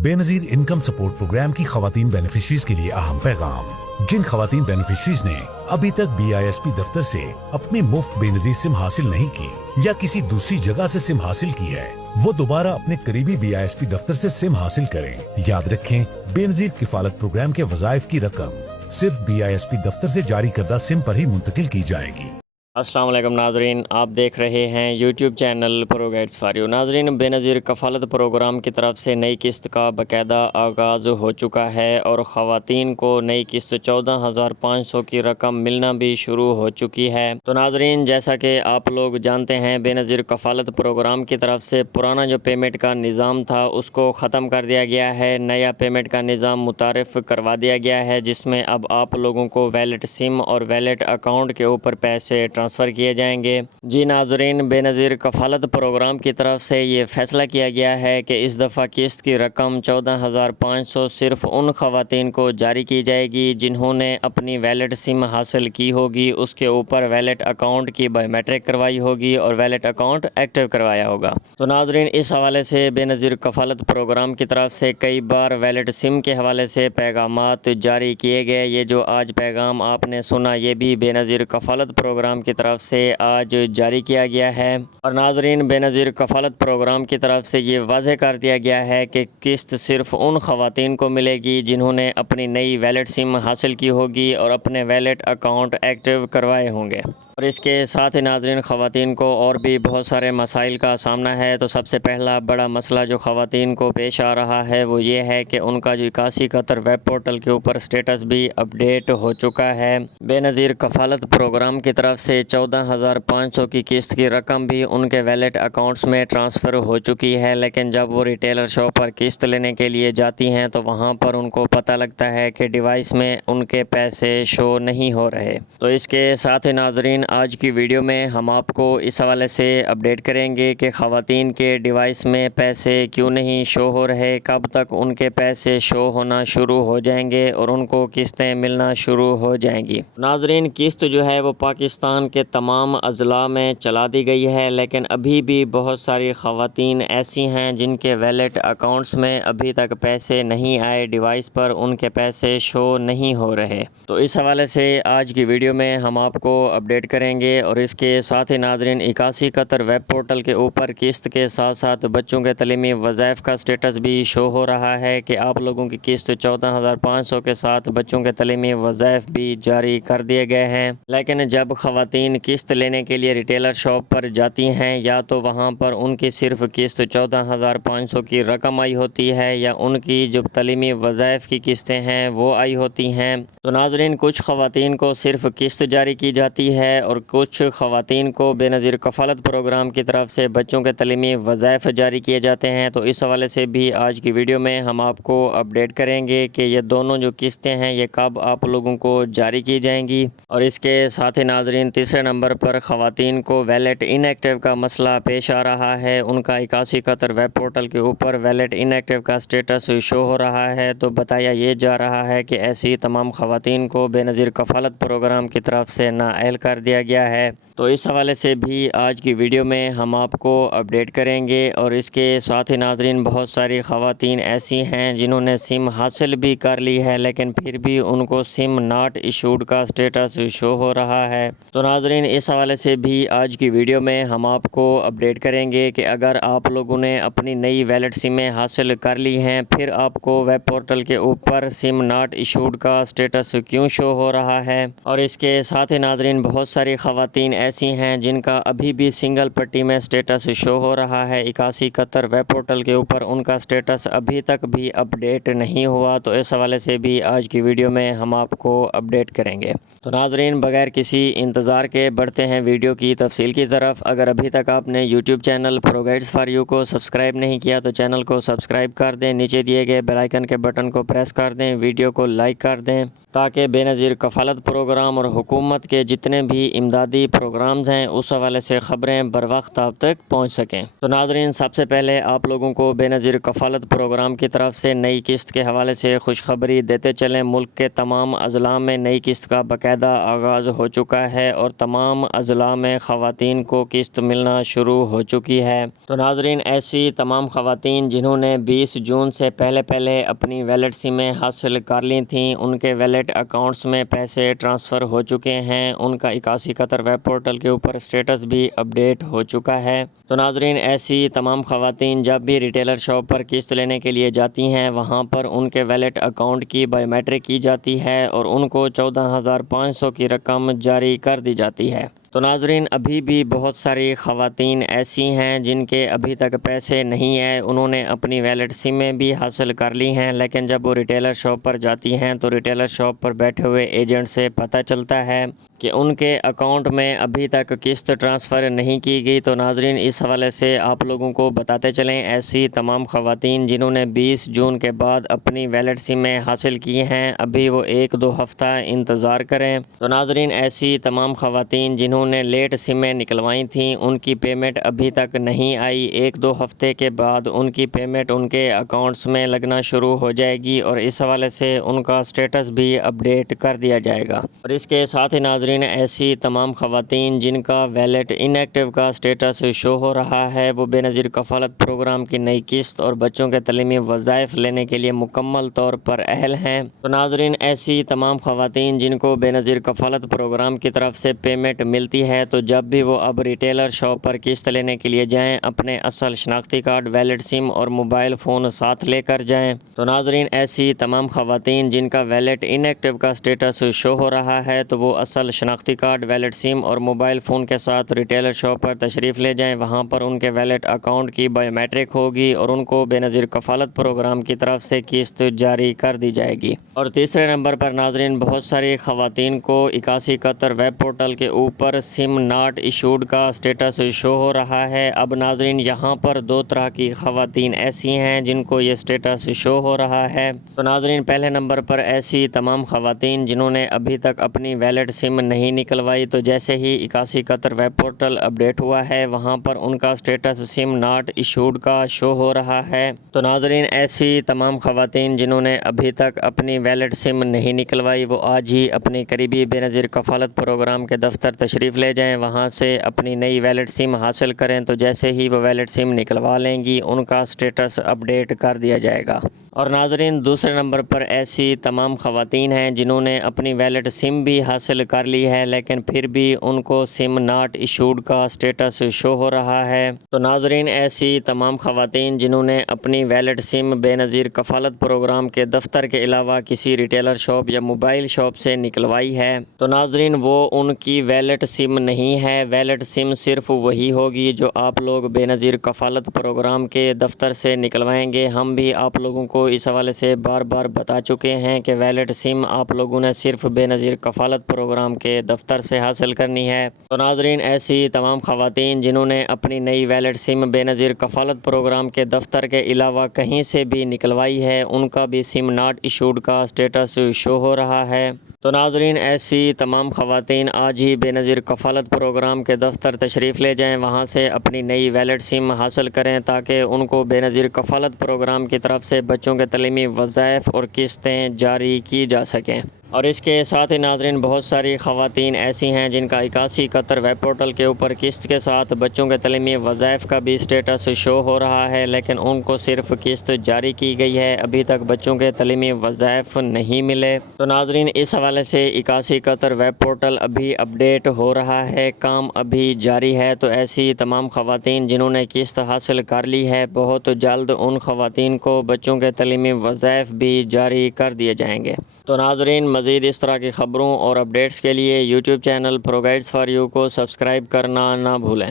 Benazir income support programme की खवातीन beneficiaries के लिए अहम पैगाम। जिन खवातीन बेनिफिशरीज ने अभी तक BISP दफ्तर से अपनी मुफ्त बेनज़ीर सिम हासिल नहीं की या किसी दूसरी जगह से सिम हासिल की है, वो दोबारा अपने करीबी BISP दफ्तर से सिम हासिल करें। याद रखें, बेनज़ीर किफालत प्रोग्राम के वज़ाइफ की रकम सिर्फ BISP दफ्तर से जारी करदा सिम पर ही मुंतकिल की जाएगी। अस्सलाम वालेकुम नाजरीन, आप देख रहे हैं YouTube channel pro guides for you. नाजरीन, बेनज़ीर कफ़ालत प्रोग्राम की तरफ से नई किस्त का बाकायदा आगाज़ हो चुका है और ख़वातीन को नई किस्त 14,500 की रकम मिलना भी शुरू हो चुकी है। तो नाजरीन, जैसा कि आप लोग जानते हैं, बेनज़ीर कफ़ालत प्रोग्राम की तरफ से पुराना जो पेमेंट का निज़ाम था उसको ख़त्म कर दिया गया है। नया पेमेंट का निज़ाम मुतारिफ़ करवा दिया गया है, जिसमें अब आप लोगों को वैलेट सिम और वैलेट अकाउंट के ऊपर पैसे ट्रांसफ़र किए जाएंगे। जी नाज़रीन, बेनज़ीर कफ़ालत प्रोग्राम की तरफ से ये फ़ैसला किया गया है कि इस दफ़ा किस्त की रकम 14,500 सिर्फ़ उन ख़वातीन को जारी की जाएगी जिन्होंने अपनी वैलेट सिम हासिल की होगी, उसके ऊपर वैलेट अकाउंट की बायोमेट्रिक करवाई होगी और वैलेट अकाउंट एक्टिव करवाया होगा। तो नाज़रीन, इस हवाले से बेनज़ीर कफ़ालत प्रोग्राम की तरफ से कई बार वैलेट सिम के हवाले से पैगामात जारी किए गए। ये जो आज पैगाम आपने सुना, ये भी बेनज़ीर कफ़ालत प्रोग्राम की तरफ से आज जारी किया गया है। और नाजरीन, बेनज़ीर कफ़ालत प्रोग्राम की तरफ से ये वाज़ेह कर दिया गया है कि किस्त सिर्फ़ उन ख़वातीन को मिलेगी जिन्होंने अपनी नई वैलेट सिम हासिल की होगी और अपने वैलेट अकाउंट एक्टिव करवाए होंगे। और इसके साथ ही नाज़रीन, ख़वातीन को और भी बहुत सारे मसाइल का सामना है। तो सबसे पहला बड़ा मसला जो ख़वातीन को पेश आ रहा है वो ये है कि उनका जो 8171 वेब पोर्टल के ऊपर स्टेटस भी अपडेट हो चुका है। बेनज़ीर कफ़ालत प्रोग्राम की तरफ से 14,500 की किस्त की रकम भी उनके वैलेट अकाउंट्स में ट्रांसफ़र हो चुकी है, लेकिन जब वो रिटेलर शॉप पर किस्त लेने के लिए जाती हैं तो वहाँ पर उनको पता लगता है कि डिवाइस में उनके पैसे शो नहीं हो रहे। तो इसके साथ ही नाज़रीन, आज की वीडियो में हम आपको इस हवाले से अपडेट करेंगे कि ख़वातीन के डिवाइस में पैसे क्यों नहीं शो हो रहे, कब तक उनके पैसे शो होना शुरू हो जाएंगे और उनको किस्तें मिलना शुरू हो जाएंगी। नाज़रीन, किस्त जो है वो पाकिस्तान के तमाम अज़ला में चला दी गई है, लेकिन अभी भी बहुत सारी ख़वातीन ऐसी हैं जिनके वैलेट अकाउंट्स में अभी तक पैसे नहीं आए, डिवाइस पर उनके पैसे शो नहीं हो रहे। तो इस हवाले से आज की वीडियो में हम आपको अपडेट करेंगे। और इसके साथ ही नाज़रीन, 8171 वेब पोर्टल के ऊपर किस्त के साथ साथ बच्चों के तलीमी वज़ाइफ का स्टेटस भी शो हो रहा है कि आप लोगों की किस्त 14,500 के साथ बच्चों के तलीमी वज़ाइफ भी जारी कर दिए गए हैं। लेकिन जब ख़वातीन किस्त लेने के लिए रिटेलर शॉप पर जाती हैं, या तो वहाँ पर उनकी सिर्फ़ किस्त 14,500 की रकम आई होती है या उनकी जो तलीमी वज़ाइफ की किस्तें हैं वो आई होती हैं। तो नाज़रीन, कुछ ख़वातीन को सिर्फ़ किस्त जारी की जाती है और कुछ ख़वातीन को बेनज़ीर कफ़ालत प्रोग्राम की तरफ से बच्चों के तलीमी वज़ाइफ जारी किए जाते हैं। तो इस हवाले से भी आज की वीडियो में हम आपको अपडेट करेंगे कि ये दोनों जो किस्तें हैं ये कब आप लोगों को जारी की जाएंगी। और इसके साथ ही नाज़रीन, तीसरे नंबर पर ख़वातीन को वैलेट इनएक्टिव का मसला पेश आ रहा है। उनका 8171 वेब पोर्टल के ऊपर वैलेट इनएक्टिव का स्टेटस शो हो रहा है। तो बताया ये जा रहा है कि ऐसी तमाम ख़वातीन को बेनज़ीर कफ़ालत प्रोग्राम की तरफ से नाअहल कर दिया गया है। तो इस हवाले से भी आज की वीडियो में हम आपको अपडेट करेंगे। और इसके साथ ही नाज़रीन, बहुत सारी ख़वातीन ऐसी हैं जिन्होंने सिम हासिल भी कर ली है, लेकिन फिर भी उनको सिम नॉट इशूड का स्टेटस शो हो रहा है। तो नाज़रीन, इस हवाले से भी आज की वीडियो में हम आपको अपडेट करेंगे कि अगर आप लोगों ने अपनी नई वैलेट सिमें हासिल कर ली हैं, फिर आपको वेब पोर्टल के ऊपर सिम नॉट इशूड का स्टेटस क्यों शो हो रहा है। और इसके साथ ही नाज़रीन, बहुत सारी ख़वातीन ऐसी हैं जिनका अभी भी सिंगल पट्टी में स्टेटस शो हो रहा है 8171 वेब पोर्टल के ऊपर, उनका स्टेटस अभी तक भी अपडेट नहीं हुआ। तो इस हवाले से भी आज की वीडियो में हम आपको अपडेट करेंगे। तो नाज़रीन, बगैर किसी इंतज़ार के बढ़ते हैं वीडियो की तफसील की तरफ। अगर अभी तक आपने YouTube channel pro guides for you को सब्सक्राइब नहीं किया तो चैनल को सब्सक्राइब कर दें, नीचे दिए गए बेल आइकन के बटन को प्रेस कर दें, वीडियो को लाइक कर दें, ताकि बेनज़ीर कफ़ालत प्रोग्राम और हुकूमत के जितने भी इमदादी پروگرامز ہیں اس حوالے سے خبریں بر وقت آپ تک پہنچ سکیں۔ تو ناظرین، سب سے پہلے آپ لوگوں کو بے نظیر کفالت پروگرام کی طرف سے نئی قسط کے حوالے سے خوشخبری دیتے چلیں۔ ملک کے تمام اضلاع میں نئی قسط کا باقاعدہ آغاز ہو چکا ہے اور تمام اضلاع میں خواتین کو قسط ملنا شروع ہو چکی ہے۔ تو ناظرین، ایسی تمام خواتین جنہوں نے 20 جون سے پہلے اپنی ویلٹ سمیں حاصل کر لی تھیں، ان کے ویلٹ اکاؤنٹس میں پیسے ٹرانسفر ہو چکے ہیں۔ ان کا 81 قطر ویب پورٹل کے اوپر سٹیٹس بھی اپڈیٹ ہو چکا ہے۔ تو ناظرین، ایسی تمام خواتین جب بھی ریٹیلر شاپ پر قسط لینے کے لیے جاتی ہیں، وہاں پر ان کے ویلٹ اکاؤنٹ کی بائیو میٹرک کی جاتی ہے اور ان کو 14,500 کی رقم جاری کر دی جاتی ہے۔ تو ناظرین، ابھی بھی بہت ساری خواتین ایسی ہیں جن کے ابھی تک پیسے نہیں ہیں۔ انہوں نے اپنی ویلٹ سمیں بھی حاصل کر لی ہیں، لیکن جب وہ ریٹیلر شاپ پر جاتی ہیں تو ریٹیلر شاپ پر بیٹھے ہوئے ایجنٹ سے پتہ چلتا ہے کہ ان کے اکاؤنٹ میں ابھی تک قسط ٹرانسفر نہیں کی گئی۔ تو ناظرین، اس حوالے سے آپ لوگوں کو بتاتے چلیں، ایسی تمام خواتین جنہوں نے 20 جون کے بعد اپنی ویلٹ سمیں حاصل کی ہیں، ابھی وہ 1-2 ہفتہ انتظار کریں۔ تو ناظرین، ایسی تمام خواتین جنہوں نے لیٹ سمیں نکلوائی تھیں، ان کی پیمنٹ ابھی تک نہیں آئی۔ 1-2 ہفتے کے بعد ان کی پیمنٹ ان کے اکاؤنٹس میں لگنا شروع ہو جائے گی اور اس حوالے سے ان کا سٹیٹس بھی اپڈیٹ کر دیا جائے گا۔ اور اس کے ساتھ ہی ناظرین، ایسی تمام خواتین جن کا ویلٹ ان ایکٹیو کا سٹیٹس شو ہو رہا ہے، وہ بے نظیر کفالت پروگرام کی نئی قسط اور بچوں کے تعلیمی وظائف لینے کے لیے مکمل طور پر اہل ہیں۔ تو ناظرین، ایسی تمام خواتین جن کو بے نظیر کفالت پروگرام کی طرف سے پیمنٹ ملتی ہے، تو جب بھی وہ اب ریٹیلر شاپ پر قسط لینے کے لیے جائیں، اپنے اصل شناختی کارڈ، ویلٹ سم اور موبائل فون ساتھ لے کر جائیں۔ تو ناظرین، ایسی تمام خواتین جن کا ویلٹ ان ایکٹیو کا سٹیٹس شو ہو رہا ہے، تو وہ اصل شناختی کارڈ، ویلٹ سم اور موبائل فون کے ساتھ ریٹیلر شاپ پر تشریف لے جائیں۔ وہاں پر ان کے ویلٹ اکاؤنٹ کی بائیو میٹرک ہوگی اور ان کو بے نظیر کفالت پروگرام کی طرف سے قسط جاری کر دی جائے گی۔ اور تیسرے نمبر پر ناظرین، بہت ساری خواتین کو 81 قطر ویب پورٹل کے اوپر سم ناٹ ایشوڈ کا سٹیٹس شو ہو رہا ہے۔ اب ناظرین، یہاں پر 2 طرح کی خواتین ایسی ہیں جن کو یہ سٹیٹس شو ہو رہا ہے۔ تو ناظرین، پہلے نمبر پر ایسی تمام خواتین جنہوں نے ابھی تک اپنی ویلٹ سم نہیں نکلوائی، تو جیسے ہی 81 قطر ویب پورٹل اپڈیٹ ہوا ہے، وہاں پر ان کا سٹیٹس سم ناٹ ایشوڈ کا شو ہو رہا ہے۔ تو ناظرین، ایسی تمام خواتین جنہوں نے ابھی تک اپنی ویلٹ سم نہیں نکلوائی، وہ آج ہی اپنے قریبی بے نظیر کفالت پروگرام کے دفتر تشریف لے جائیں، وہاں سے اپنی نئی ویلٹ سم حاصل کریں۔ تو جیسے ہی وہ ویلٹ سم نکلوا لیں گی، ان کا سٹیٹس اپڈیٹ کر دیا جائے گا۔ اور ناظرین، دوسرے نمبر پر ایسی تمام خواتین ہیں جنہوں نے اپنی ویلٹ سم بھی حاصل کر لی ہے، لیکن پھر بھی ان کو سم ناٹ ایشوڈ کا سٹیٹس شو ہو رہا ہے۔ تو ناظرین، ایسی تمام خواتین جنہوں نے اپنی ویلٹ سم بے نظیر کفالت پروگرام کے دفتر کے علاوہ کسی ریٹیلر شاپ یا موبائل شاپ سے نکلوائی ہے، تو ناظرین، وہ ان کی ویلٹ سم نہیں ہے۔ ویلٹ سم صرف وہی ہوگی جو آپ لوگ بے نظیر کفالت پروگرام کے دفتر سے نکلوائیں گے۔ ہم بھی آپ لوگوں کو اس حوالے سے بار بار بتا چکے ہیں کہ ویلٹ سم آپ لوگوں نے صرف بے نظیر کفالت پروگرام کے دفتر سے حاصل کرنی ہے۔ تو ناظرین، ایسی تمام خواتین جنہوں نے اپنی نئی ویلٹ سم بے نظیر کفالت پروگرام کے دفتر کے علاوہ کہیں سے بھی نکلوائی ہے، ان کا بھی سم ناٹ ایشوڈ کا سٹیٹس شو ہو رہا ہے۔ تو ناظرین، ایسی تمام خواتین آج ہی بے نظیر کفالت پروگرام کے دفتر تشریف لے جائیں، وہاں سے اپنی نئی ویلٹ سم حاصل کریں تاکہ ان کو بے نظیر کفالت پروگرام کی طرف سے بچوں کے تعلیمی وظائف اور قسطیں جاری کی جا سکیں۔ اور اس کے ساتھ ہی ناظرین، بہت ساری خواتین ایسی ہیں جن کا 81 قطر ویب پورٹل کے اوپر قسط کے ساتھ بچوں کے تعلیمی وظائف کا بھی سٹیٹس شو ہو رہا ہے، لیکن ان کو صرف قسط جاری کی گئی ہے، ابھی تک بچوں کے تعلیمی وظائف نہیں ملے۔ تو ناظرین، اس حوالے سے 81 قطر ویب پورٹل ابھی اپڈیٹ ہو رہا ہے، کام ابھی جاری ہے۔ تو ایسی تمام خواتین جنہوں نے قسط حاصل کر لی ہے، بہت جلد ان خواتین کو بچوں کے تعلیمی وظائف بھی جاری کر دیے جائیں گے۔ تو ناظرین، مزید اس طرح کی خبروں اور اپڈیٹس کے لیے YouTube channel pro guides for you کو سبسکرائب کرنا نہ بھولیں۔